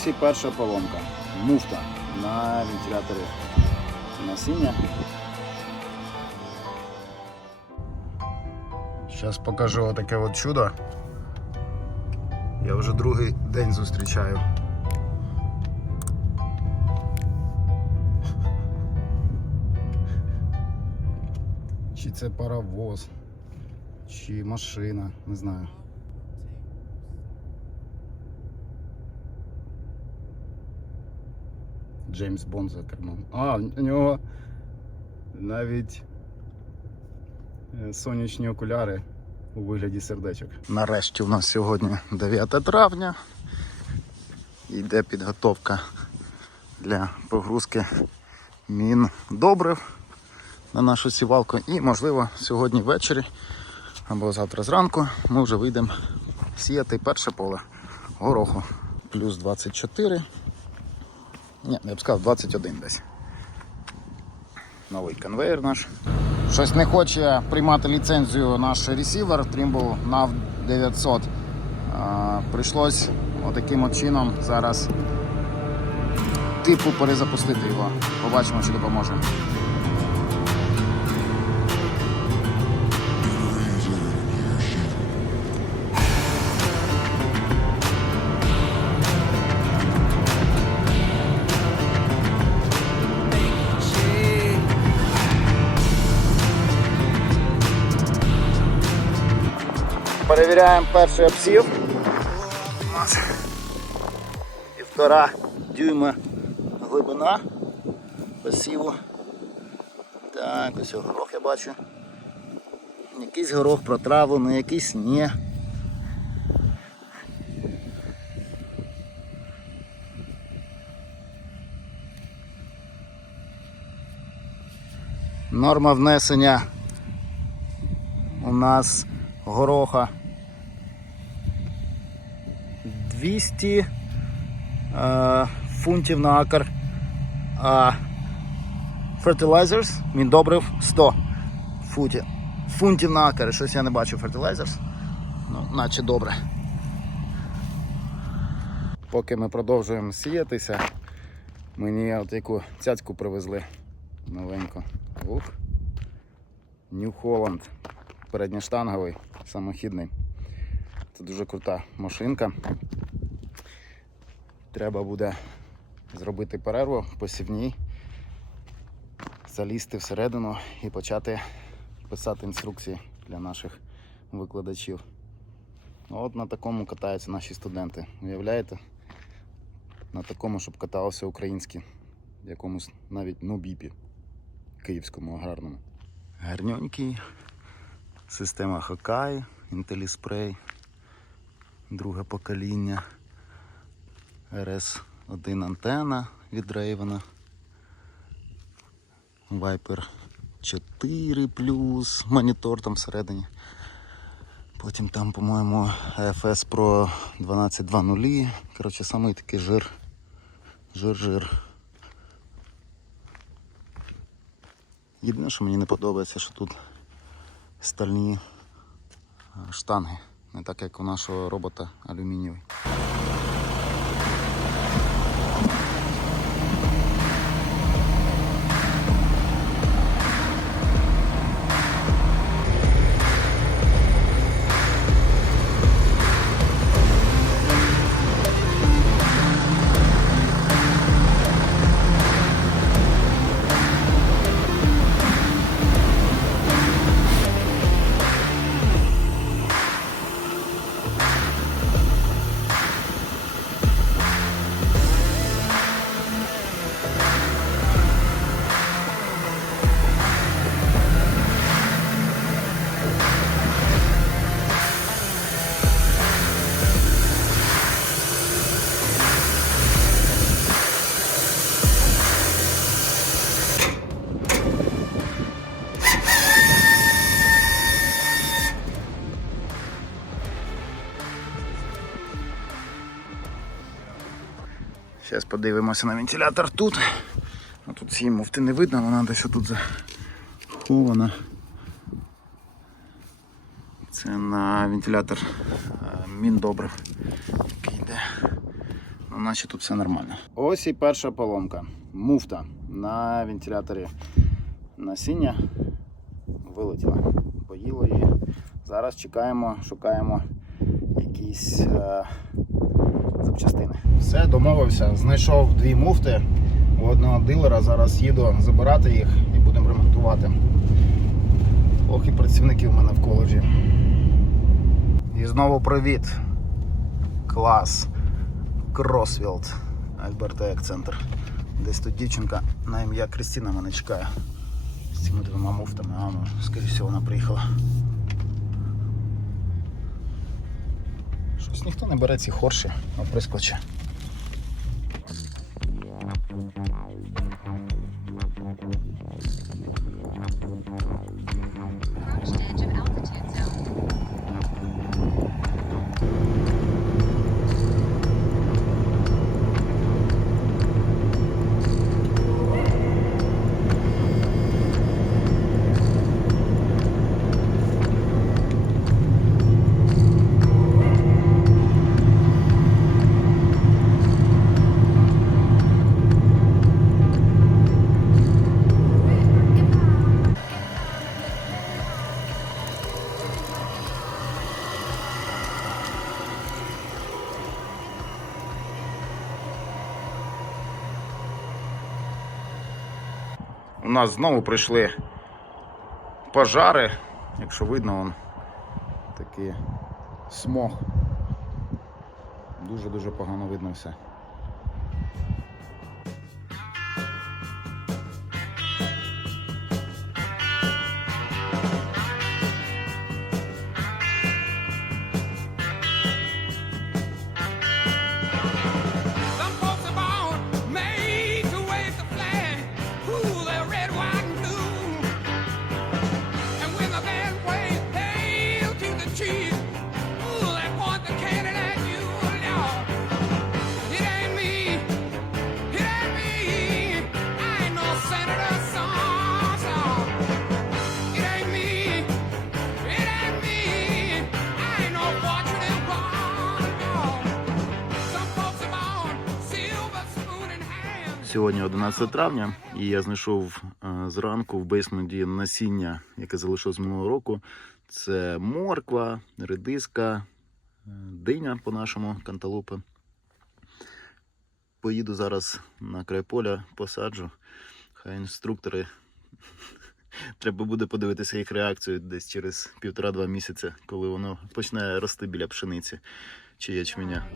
Ось і перша поломка. Муфта на вентиляторі насіння. Зараз покажу отаке от чудо. Я вже другий день зустрічаю. Чи це паровоз, чи машина, не знаю. Джеймс Бонд за кермом. А, у нього навіть е, сонячні окуляри у вигляді сердечок. Нарешті у нас сьогодні 9 травня. Йде підготовка для погрузки мін добрив на нашу сівалку. І, можливо, сьогодні ввечері або завтра зранку ми вже вийдемо сіяти перше поле гороху. Плюс 24. Ні, я б сказав 21 десь. Новий конвейер наш. Щось не хоче приймати ліцензію наш ресівер Trimble NAV 900. А, прийшлось отаким от чином зараз типу перезапустити його. Побачимо, чи допоможе. Перевіряємо перший обсів. У нас півтора дюйма глибина посіву. Так, ось горох я бачу. Якийсь горох протравлений, якийсь ні. Норма внесення у нас гороха 200 е, фунтів на акр, а fertilizers, він добрив 100 футів. фунтів на акр. Щось я не бачу fertilizers. Ну, наче добре. Поки ми продовжуємо сіятися, мені от яку цяцьку привезли новеньку. Ух. New Holland передньоштанговий, самохідний. Це дуже крута машинка. Треба буде зробити перерву посівній, залізти всередину і почати писати інструкції для наших викладачів. От на такому катаються наші студенти. Уявляєте? На такому, щоб каталися українські, в якомусь навіть нубіпі київському аграрному. Гарньонький. Система Hakai, IntelliSpray, друге покоління, RS1 антена від Raven, Viper 4 монітор там всередині. Потім там, по-моєму, AFS Pro 12.2.0. Коротше, самий такий жир. Жир-жир. Єдине, що мені не подобається, що тут стальні штанги, не так як у нашого робота алюмінієвий. Зараз подивимося на вентилятор тут. А тут цієї муфти не видно, вона десь тут захована. Це на вентилятор е, міндобрив, який йде на Значить тут все нормально. Ось і перша поломка. Муфта на вентиляторі насіння вилетіла. Поїло її. Зараз чекаємо, шукаємо якісь е, запчастини. Все, домовився. Знайшов дві муфти у одного дилера. Зараз їду забирати їх і будемо ремонтувати. Ох, і працівники в мене в коледжі. І знову привіт. Клас. Кросфілд. Альберта Ек центр. Десь тут дівчинка на ім'я Кристина мене чекає. З цими двома муфтами. А ну, скоріше всього, вона приїхала. Щось ніхто не бере ці хорші, а Approached У нас знову прийшли пожари. Якщо видно, вон такий смог. Дуже-дуже погано видно все. Сьогодні 11 травня, і я знайшов е, зранку в бейсменті насіння, яке залишилось минулого року. Це морква, редиска, е, диня по-нашому, канталупи. Поїду зараз на край поля, посаджу. Хай інструктори. Треба буде подивитися їх реакцію десь через півтора-два місяці, коли воно почне рости біля пшениці чи ячменя.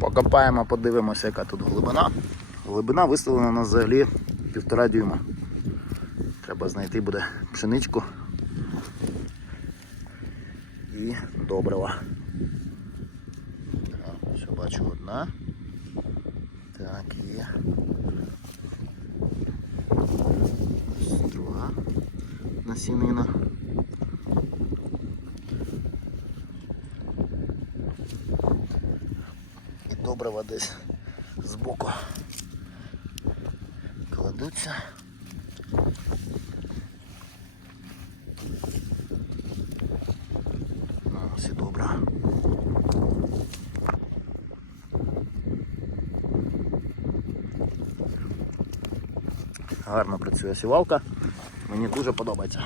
Покопаємо, подивимося, яка тут глибина. Глибина виставлена на взагалі півтора дюйма. Треба знайти буде пшеничку і добрива. Так, ось бачу одна. Так, є. Друга насінина. І добрива десь збоку кладуться. Ну, ось і добре. Гарно працює сівалка. Мені дуже подобається.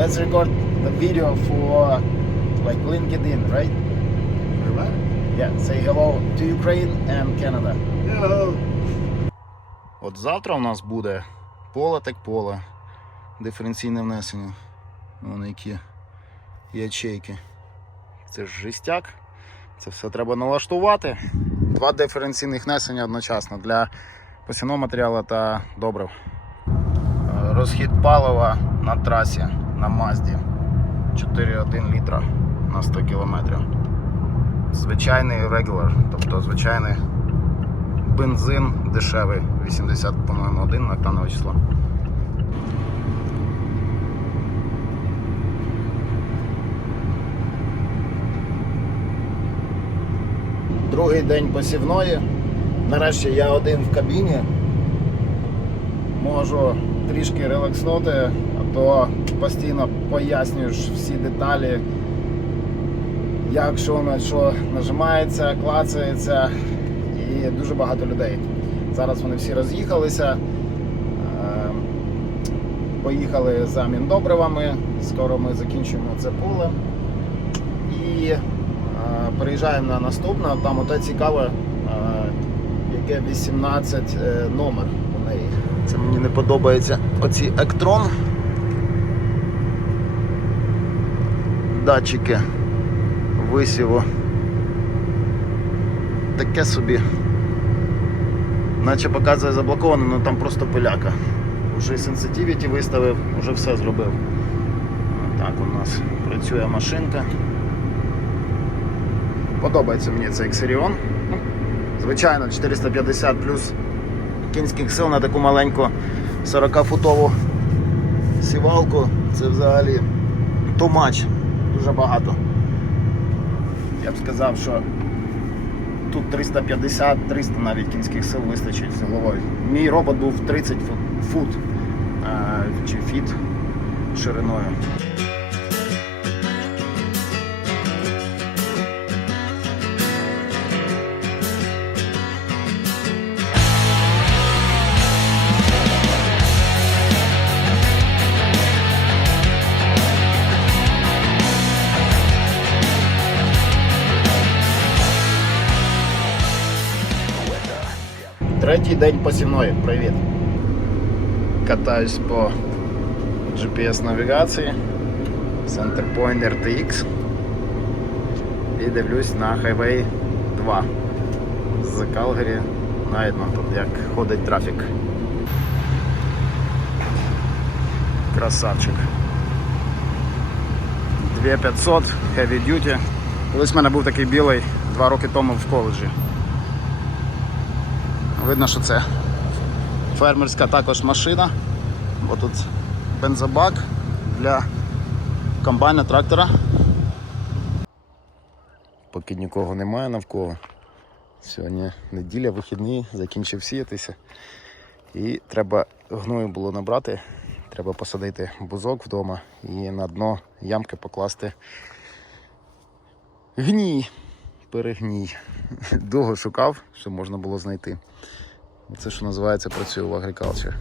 Let's record the video for like LinkedIn, right? Yeah, say hello to Ukraine and Canada. Hello. От завтра у нас буде поле так поле. Диференційне внесення. Вон які ячейки. Це ж жестяк. Це все треба налаштувати. Два диференційних внесення одночасно для посівного матеріалу та добрив. Розхід палива на трасі на Мазді 4,1 літра на 100 кілометрів. Звичайний регуляр, тобто звичайний бензин дешевий, 80, по-моєму, 1 на октанове число. Другий день посівної. Нарешті я один в кабіні. Можу трішки релакснути, то постійно пояснюєш всі деталі, як що на що нажимається, клацається і дуже багато людей. Зараз вони всі роз'їхалися. Е, Поїхали за міндобривами. Скоро ми закінчимо це поле. І е, переїжджаємо на наступне. Там оте цікаве, е, яке 18 е, номер у неї. Це мені не подобається. Оці Ectron. Датчики висіву. Таке собі. Наче показує заблоковано, але там просто пиляка. Уже sensitivity виставив, вже все зробив. Так у нас працює машинка. Подобається мені цей Xerion. Ну, Звичайно, 450 плюс кінських сил на таку маленьку 40-футову сівалку. Це взагалі much. Дуже багато. Я б сказав, що тут 350-300 навіть кінських сил вистачить з. Мій робот був 30 фут, чи фіт шириною. Третій день посівної. Привіт. Катаюсь по GPS навігації Centerpoint RTX і дивлюсь на Highway 2 з Калгарі на Едмонтон, як ходить трафік. Красавчик. 2500 Heavy Duty. Колись в мене був такий білий два роки тому в коледжі. Видно, що це фермерська також машина, бо тут бензобак для комбайна трактора. Поки нікого немає навколо. Сьогодні неділя, вихідний, закінчив сіятися. І треба гною було набрати, треба посадити бузок вдома і на дно ямки покласти гній, перегній. Довго шукав, що можна було знайти. Це що називається працюю в агрикалчі.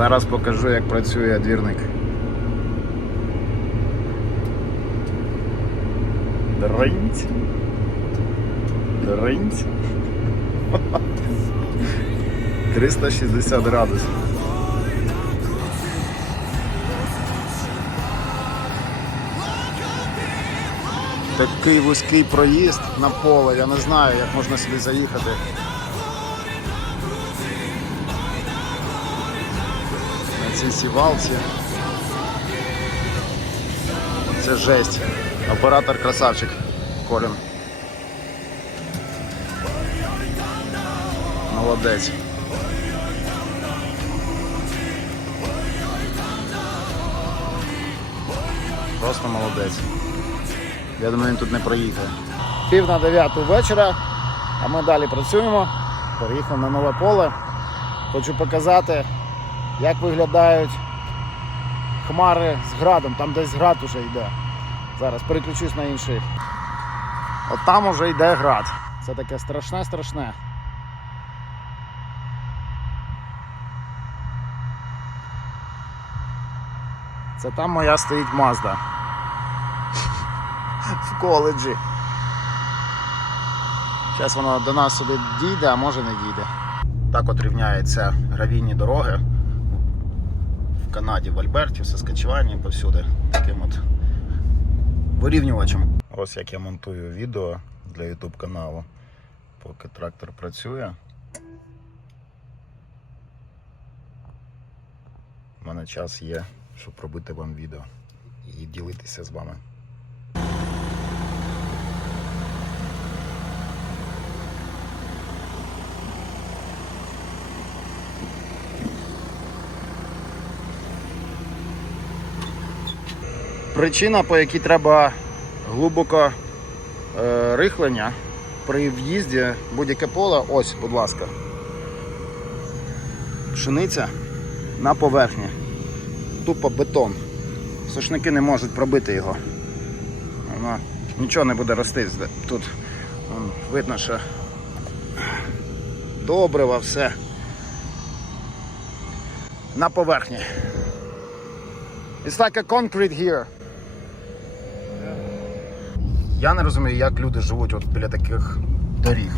Зараз покажу, як працює двірник. Дринць. Дринць. 360 градусів. Такий вузький проїзд на поле, я не знаю, як можна сюди заїхати. Цій сівалці. Це жесть. Оператор красавчик Колін. Молодець. Просто молодець. Я думаю, він тут не проїхав. Пів на дев'яту вечора, а ми далі працюємо. Переїхав на нове поле. Хочу показати, як виглядають хмари з градом, там десь град уже йде. Зараз переключусь на інший. От там уже йде град. Це таке страшне, страшне. Це там моя стоїть Мазда. В коледжі. Зараз воно до нас сюди дійде, а може не дійде. Так от рівняються гравійні дороги Канаді, в Альберті, в Саскачевані, повсюди таким от вирівнювачем. Ось як я монтую відео для YouTube каналу, поки трактор працює. У мене час є, щоб робити вам відео і ділитися з вами. Причина, по якій треба глибоко е, рихлення при в'їзді будь-яке поле, ось, будь ласка. Пшениця на поверхні. Тупо бетон. Сушники не можуть пробити його. Воно нічого не буде рости. Тут видно, що добрива, все. На поверхні. It's like a concrete here. Я не розумію, як люди живуть от біля таких доріг.